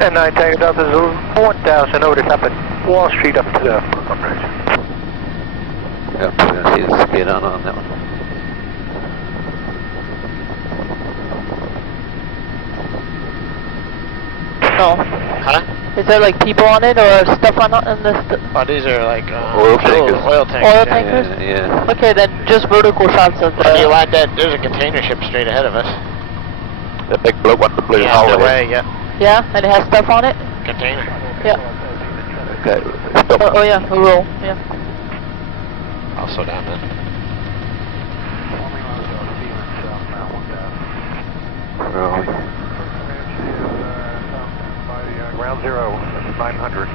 And 9 Tango Delta Zulu 1000 over the top of Wall Street up to the Brooklyn Bridge. Yep, we're going to see the speed on that one. No. Huh? Is there like people on it or stuff on the Oh, these are like oil tankers. Oil tankers. Oil tankers? Yeah. Okay, then just vertical shots of the... Do you want that? There's a container ship straight ahead of us. The big blue one, the blue Yeah, hull. the way, yeah. Yeah, and it has stuff on it? Container. Yeah. Okay, stop. Oh yeah, a roll, yeah. I'll slow down then. Where are we? Ground 0, 900.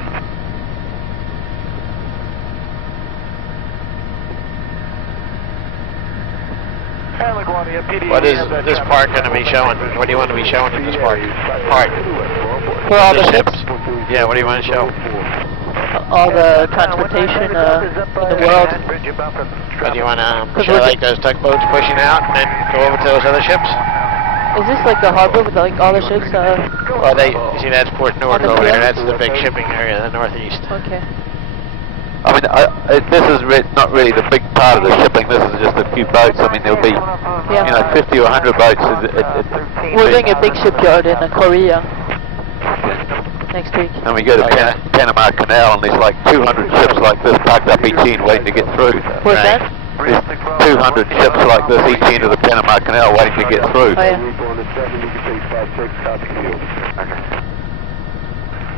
What is this part going to be showing? What do you want to be showing in this part? For all the ships? Yeah, what do you want to show? All the transportation in the world. Do you want to show like those tugboats pushing out and then go over to those other ships? Is this like the harbor with like all the ships? Well, you see that's Port Newark over there. That's the big shipping area in the northeast. Okay. I mean, this is not really the big part of the shipping. This is just a few boats. I mean, there'll be, you know, 50 or 100 boats. We're doing a big shipyard in Korea next week. And we go to Panama Canal, and there's like 200 ships like this parked up each end waiting to get through. What's that? There's 200 ships like this each end of the Panama Canal waiting to get through. Oh, yeah.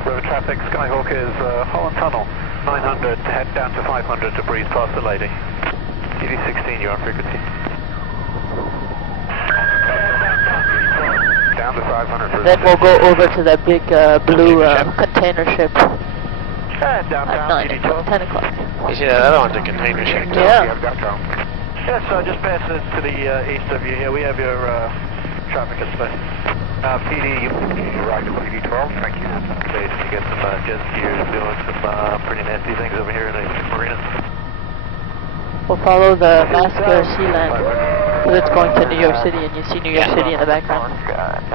River traffic, Skyhawk is Holland Tunnel, 900, head down to 500 to breeze past the lady. DD16, you're on frequency. Down to 500. Then we'll go over to that big blue container ship And downtown, at 9 o'clock, 10 o'clock. You see that other one's a container ship too. Yeah. Yes, just pass this to the east of you here. We have your traffic display. PD, right to PD12, thank you. Base to get some jet skiers doing some pretty nasty things over here in the marina. We'll follow the Maska Sea Land, because it's going to New York City, and you see New York City in the background.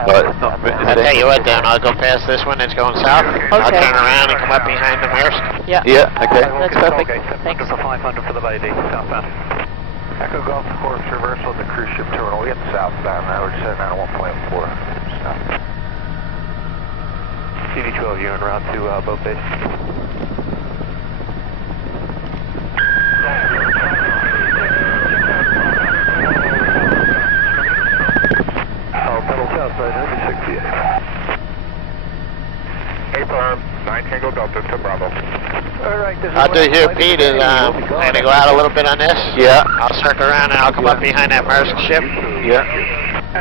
But it's not, I'll tell you what then, I'll go past this one that's going south. I'll Okay. turn around and come up behind the Maersk. Yeah. Yeah, okay. That's perfect. Thanks. Thanks. To 500 for the lady, southbound. Echo Golf course reversal at the cruise ship terminal. We have southbound now. We're just setting out at 1.4. CD12, you're en route to boat base. Pedal southside, 168. A-firm, 9 Tango Delta to Bravo. Alright, I'll do here, Pete, is I'm going to go out a little bit on this. Yeah. I'll circle around and I'll come up behind that Maersk ship. Yeah.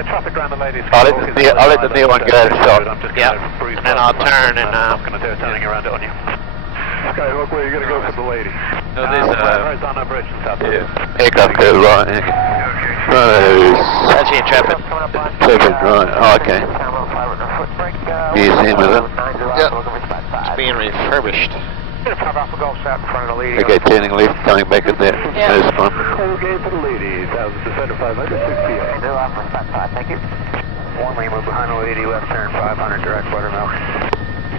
Traffic around the ladies. I'll let the near one go at a shot. Yeah. And then I'll turn and I'm going to do turning around it on you. Skyhawk, where are you going to go for the lady? No, there's Horizontal bridge in south. yeah. Aircraft goes right. that's the Intrepid. Perfect, right. Oh, okay. Museum, is it? Yep. It's being refurbished. Okay, turning left, coming back at that. Yeah. There's one. Okay for the ladies. Descender 500, 68. Thank you. Warmly move behind the lady, left turn 500, direct buttermilk.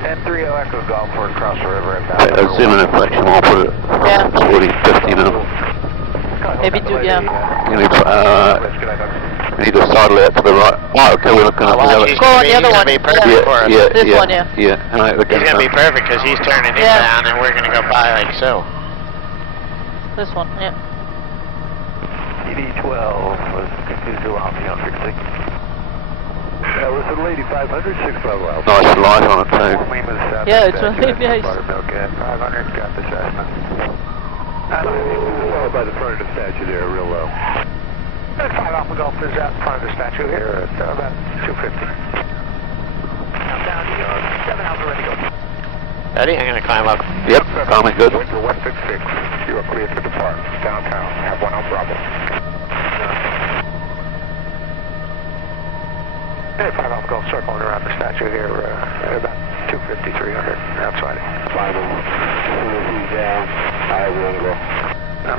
And 30 Echo Golf for across the river. Assuming a fraction more, put it Yeah. 40, 50 now. Maybe do, yeah. We need to sidle out to the right. Oh, okay, we're looking up the other. He's Go on the gonna other one. be perfect Yeah. for us. Yeah, This yeah, one, yeah. Yeah, all right, we're He's going to be perfect because he's turning Yeah. inbound and we're going to go by like so. This one, yeah. CD12 was confused to allow me on frequency. That was the lady 500, 65 miles. Nice light on it too. Yeah, it's really nice. 500, got the Cessna. And by the front of the statue there, real low. And 5 Alpha Golf is out in front of the statue here at about 250. Now down to your 7 hours already go. Ready? I'm going to climb up. Yep, calming good. Winter 166, you are clear to depart. Downtown, have 1 on Bravo. Hey, 5 Alpha Golf circling around the statue here at about 250, 300 outside. 5 he's down. I will go.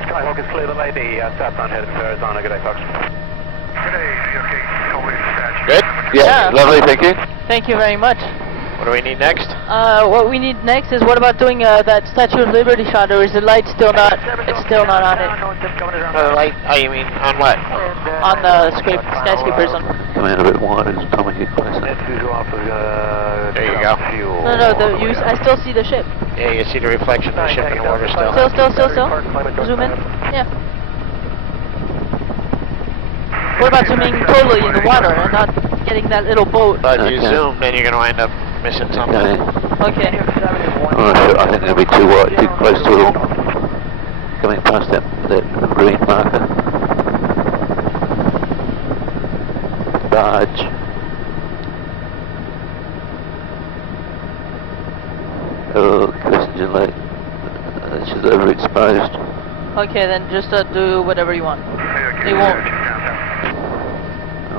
Skyhawk is clear the lady, southbound headed to Arizona. Good day, folks. Good day, okay. Over the statue. Good? Yeah, Yeah. lovely, thank you. Thank you very much. What do we need next? What we need next is what about doing that Statue of Liberty shot, or is the light still not? It's still not on it. The light? Oh, you mean on what? On the skyscrapers. Come in a bit wider, just tell me get closer. There you go. No, I still see the ship. Yeah, you see the reflection of the ship in the water still. Still. Zoom in. Yeah. What about zooming totally in the water and not getting that little boat? But if you zoom, then you're going to wind up missing something. Okay. Oh, sure, I think they'll be too wide, too close to it all. Coming past that green marker. Barge. Oh, Christian Lake. She's overexposed. Okay, then just do whatever you want. They won't.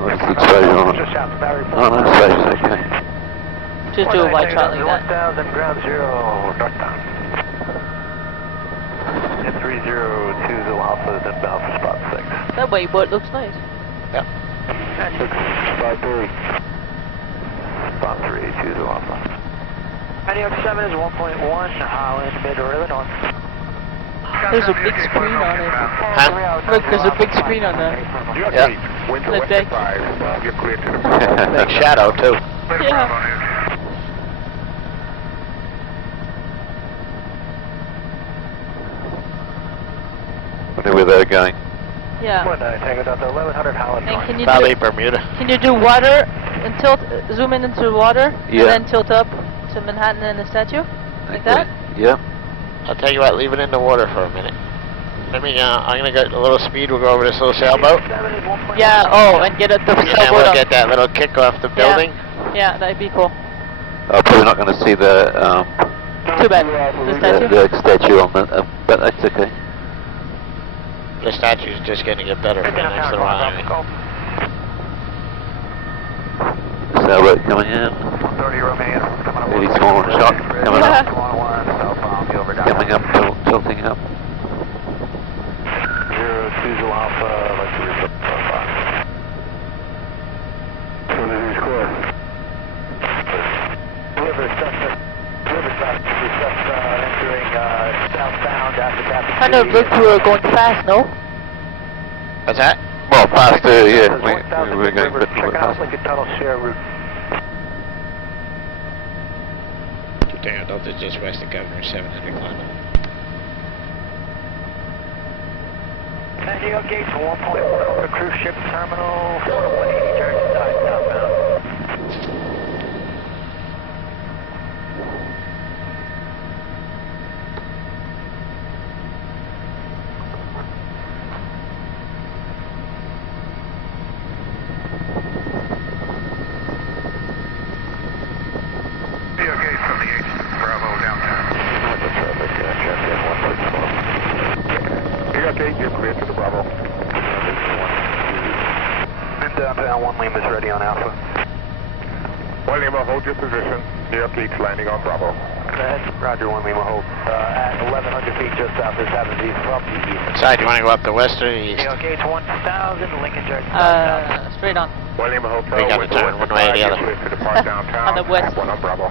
What's the exposure on it? Oh, no, exposure's okay. Just do a wide shot like that. 1000, ground zero, northbound. 302 Alpha, is inbound for spot 6. That way, but it looks nice. Yep. Spot 3. Spot 3, 2 Alpha. 907 is 1.1, Holland, mid-Illinois. There's a big screen on it. Huh? Look, there's a big screen on the Yeah. deck. Big shadow, too. Yeah. Wonder where they're going. Yeah. 1100 Holland. And can you Probably do, Bermuda. can you do water and tilt, zoom in into the water, Yeah. and then tilt up to Manhattan and the statue? Like that? Yeah. I'll tell you what, leave it in the water for a minute. Let me, I'm going to get a little speed, we'll go over this little sailboat. Yeah, oh, and get the And then sailboat we'll up. get that little kick off the building. Yeah, that'd be cool. I'm probably not going to see the Too bad. The statue? statue on the, but that's okay. The statue's just going to get better for the next little while. Anyway. Sailboat coming in. 130 Romeo. Really small shot coming Yeah. up. Coming up, tilting up. 02 Alpha, let's reset profile. River stuff entering southbound after capitale. Kind of looked we were going fast, no? What's that? Well, faster, yeah. We were going a bit Check more out faster. Lincoln Tunnel share route. Damn, Delta just west of Governor 700 kilometers. San Diego Gates 1.1 over cruise ship terminal 180 turn side southbound. San Diego Gates from the H Bravo downtown. Okay, you're clear to the Bravo. And downtown 1 Lima is ready on Alpha. 1 Lima, hold your position. New York East landing on Bravo. Go ahead. Roger, 1 Lima, hold. At 1100 feet just south of 70 from the east. What side, do you want to go up the west or the east? New York Gates 1000, Lincoln Jersey. Straight on. 1 Lima, Hotel. We got to turn one way or the other. Clear to depart downtown. On the west. 1 on Bravo.